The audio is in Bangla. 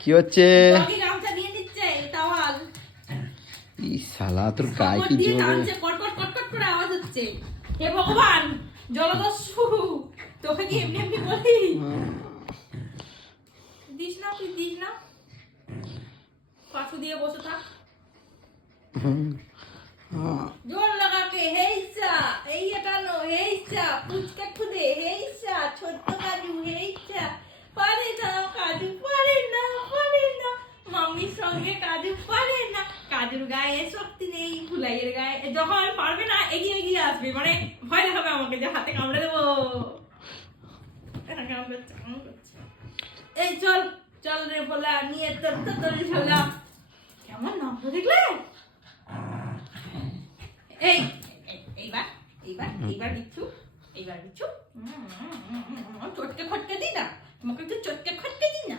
কি হচ্ছে? ডগি গামছা দিয়ে দিচ্ছে টাওয়াল। ই শালা তোর গায়ে কি দিয়ে জোরে? টানছে, কটকট কটকট করে আওয়াজ হচ্ছে। হে ভগবান, জলদস্যু, তোকে কি এমনি এমনি বলি? দিস না, তুই দিস না। পাশু দিয়ে বসে থাক। জোর লাগাকে হেইসা, এই এটানো হেইসা, পুচকা খুদে হেইসা, ছোট্ট কাজু হেইসা। পারে না কাজু, পারে না, পারে না। মাম্মির সঙ্গে কাজু পারে না। কাজুর গায়ে শক্তি নেই, ভুলাইয়ের গায়ে। যখন পারবে না এগিয়ে এগিয়ে আসবে, মানে ভয় দেখাবে আমাকে যে হাতে কামড়ে দেবো। কামড়াচ্ছে, কামড়াচ্ছে। এই চল, চল রে ভোলা, নিয়ে তোর তোর ঝোলা। কেমন নামটা দেখলে? এই এইবার এইবার এইবার বিচ্ছু, এইবার বিচ্ছু। চটকে খটকে দি না, তোমাকে একটু চটকে খটকে দি না।